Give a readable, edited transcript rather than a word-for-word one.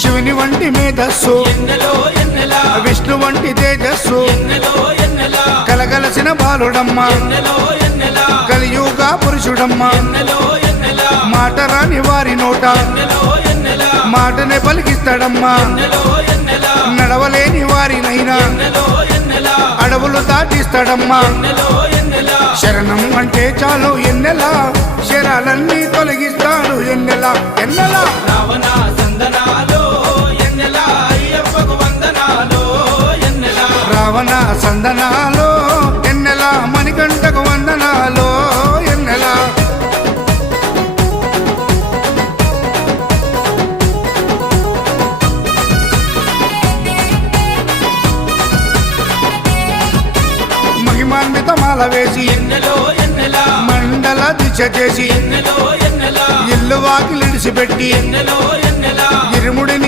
శివుని వంటి మేధస్సు విష్ణు వంటి తేజస్సు కలగలసిన బాలుడమ్మ కలియుగ పురుషుడమ్మ మాట రాని వారి నోట మాటనే పలికిస్తాడమ్మా నడవలేని వారినైనా అడవులు దాటిస్తాడమ్మా శరణం అంటే చాలు ఎన్నెలా శరాలన్నీ తొలగిస్తాడు ఎన్నెలా ఎన్నెలా రావణ సందనాలో ఎన్నెలా అయ్యప్పకు వందనాలో ఎన్నెలా రావణ సందనాలో ఎన్నెలా మణికంఠకు వందనాలో ఎన్నెలా మహిమాన్విత మాల వేసి ఎన్నెలో ఎన్నెలా మండల దిశ చేసి ఎన్నెలో ఎన్నెలా ఇల్లు వాకిలిడిసిపెట్టి ఎన్నెలో ఎన్నెలా ఇరుముడిని